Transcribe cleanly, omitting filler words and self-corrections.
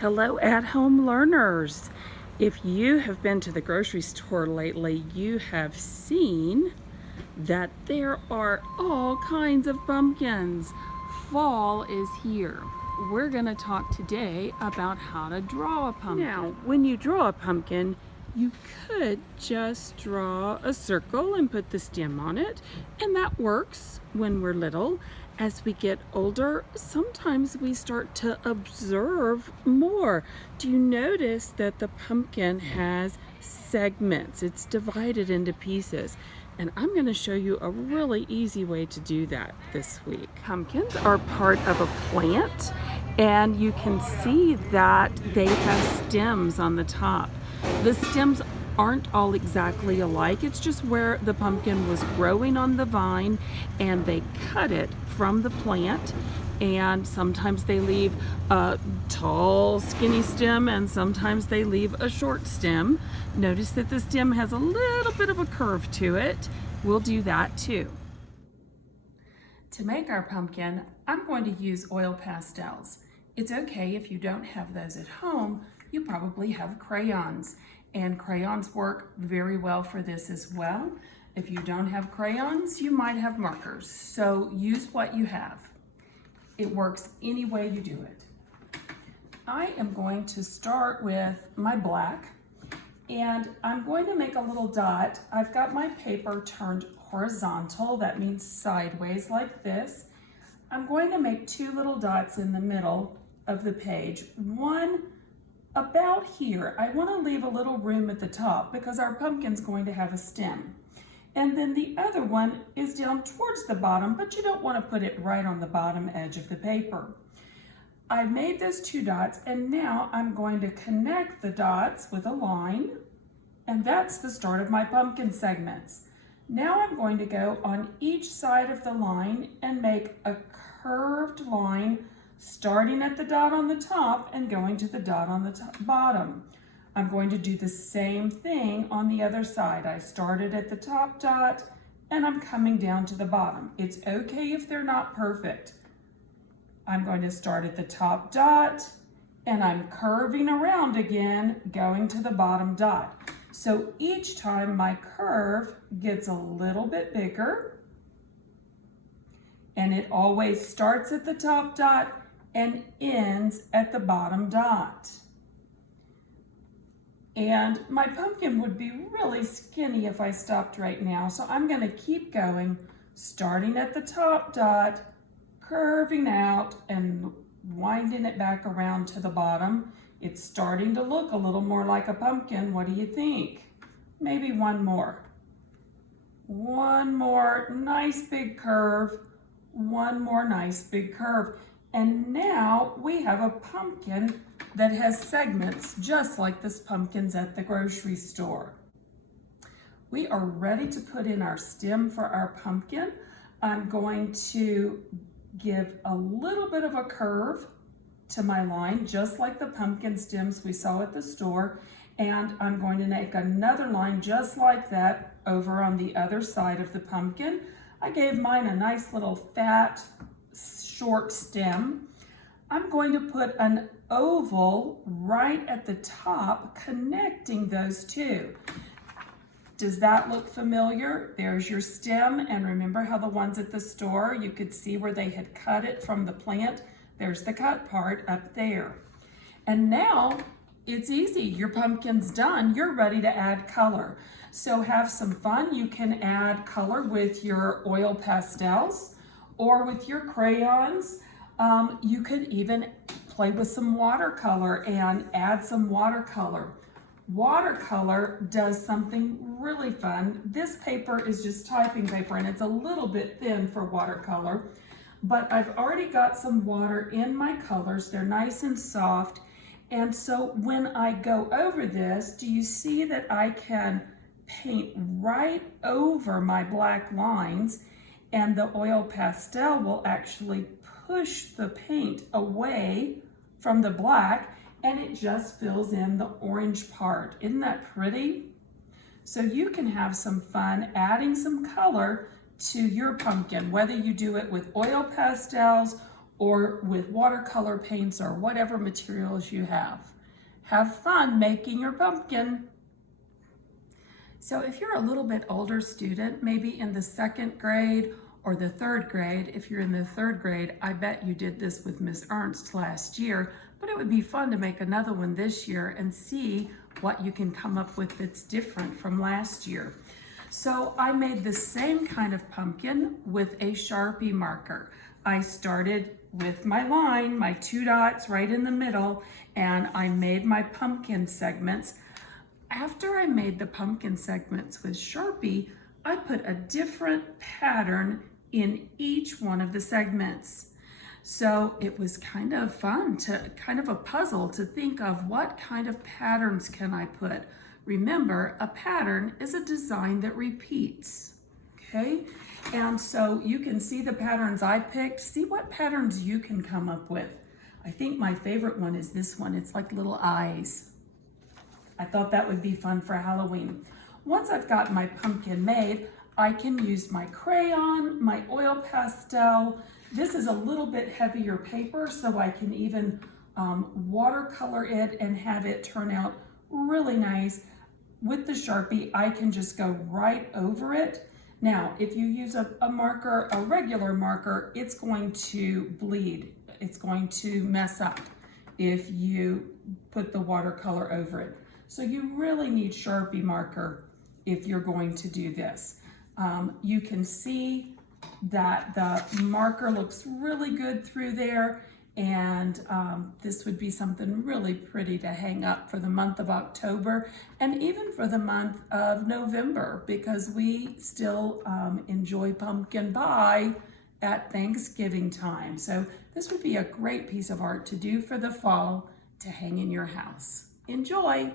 Hello at-home learners. If you have been to the grocery store lately, you have seen that there are all kinds of pumpkins. Fall is here. We're going to talk today about how to draw a pumpkin. Now, when you draw a pumpkin, you could just draw a circle and put the stem on it, and that works when we're little. As we get older, sometimes we start to observe more. Do you notice that the pumpkin has segments? It's divided into pieces. And I'm going to show you a really easy way to do that this week. Pumpkins are part of a plant, and you can see that they have stems on the top. The stems aren't all exactly alike. It's just where the pumpkin was growing on the vine and they cut it from the plant, and sometimes they leave a tall skinny stem and sometimes they leave a short stem. Notice that the stem has a little bit of a curve to it. We'll do that too. To make our pumpkin, I'm going to use oil pastels. It's okay if you don't have those at home. You probably have crayons, and crayons work very well for this as well. If you don't have crayons, you might have markers, so use what you have. It works any way you do it. I am going to start with my black, and I'm going to make a little dot. I've got my paper turned horizontal, that means sideways like this. I'm going to make two little dots in the middle of the page. One about here. I want to leave a little room at the top because our pumpkin's going to have a stem. And then the other one is down towards the bottom, but you don't want to put it right on the bottom edge of the paper. I made those two dots, and now I'm going to connect the dots with a line, and that's the start of my pumpkin segments. Now I'm going to go on each side of the line and make a curved line starting at the dot on the top and going to the dot on the bottom. I'm going to do the same thing on the other side. I started at the top dot and I'm coming down to the bottom. It's okay if they're not perfect. I'm going to start at the top dot and I'm curving around again, going to the bottom dot. So each time my curve gets a little bit bigger, and it always starts at the top dot and ends at the bottom dot. And my pumpkin would be really skinny if I stopped right now, so I'm going to keep going, starting at the top dot, curving out and winding it back around to the bottom. It's starting to look a little more like a pumpkin. What do you think? Maybe one more. One more nice big curve. One more nice big curve. And now we have a pumpkin that has segments just like this pumpkin's at the grocery store. We are ready to put in our stem for our pumpkin. I'm going to give a little bit of a curve to my line, just like the pumpkin stems we saw at the store. And I'm going to make another line just like that over on the other side of the pumpkin. I gave mine a nice little fat, short stem. I'm going to put an oval right at the top connecting those two. Does that look familiar? There's your stem, and remember how the ones at the store, you could see where they had cut it from the plant? There's the cut part up there. And now it's easy. Your pumpkin's done. You're ready to add color. So have some fun. You can add color with your oil pastels or with your crayons. You could even play with some watercolor and add some watercolor. Watercolor does something really fun. This paper is just typing paper and it's a little bit thin for watercolor, but I've already got some water in my colors. They're nice and soft. And so when I go over this, do you see that I can paint right over my black lines, and the oil pastel will actually push the paint away from the black, and it just fills in the orange part. Isn't that pretty? So you can have some fun adding some color to your pumpkin, whether you do it with oil pastels or with watercolor paints or whatever materials you have. Have fun making your pumpkin. So if you're a little bit older student, maybe in the 2nd grade or the 3rd grade, if you're in the 3rd grade, I bet you did this with Miss Ernst last year, but it would be fun to make another one this year and see what you can come up with that's different from last year. So I made the same kind of pumpkin with a Sharpie marker. I started with my line, my 2 dots right in the middle, and I made my pumpkin segments. After I made the pumpkin segments with Sharpie, I put a different pattern in each one of the segments. So it was kind of fun, kind of a puzzle to think of what kind of patterns can I put. Remember, a pattern is a design that repeats, okay? And so you can see the patterns I picked. See what patterns you can come up with. I think my favorite one is this one. It's like little eyes. I thought that would be fun for Halloween. Once I've got my pumpkin made, I can use my crayon, my oil pastel. This is a little bit heavier paper, so I can even watercolor it and have it turn out really nice. With the Sharpie, I can just go right over it. Now, if you use a marker, a regular marker, it's going to bleed. It's going to mess up if you put the watercolor over it. So you really need Sharpie marker if you're going to do this. You can see that the marker looks really good through there, and this would be something really pretty to hang up for the month of October and even for the month of November, because we still enjoy pumpkin pie at Thanksgiving time. So this would be a great piece of art to do for the fall to hang in your house. Enjoy!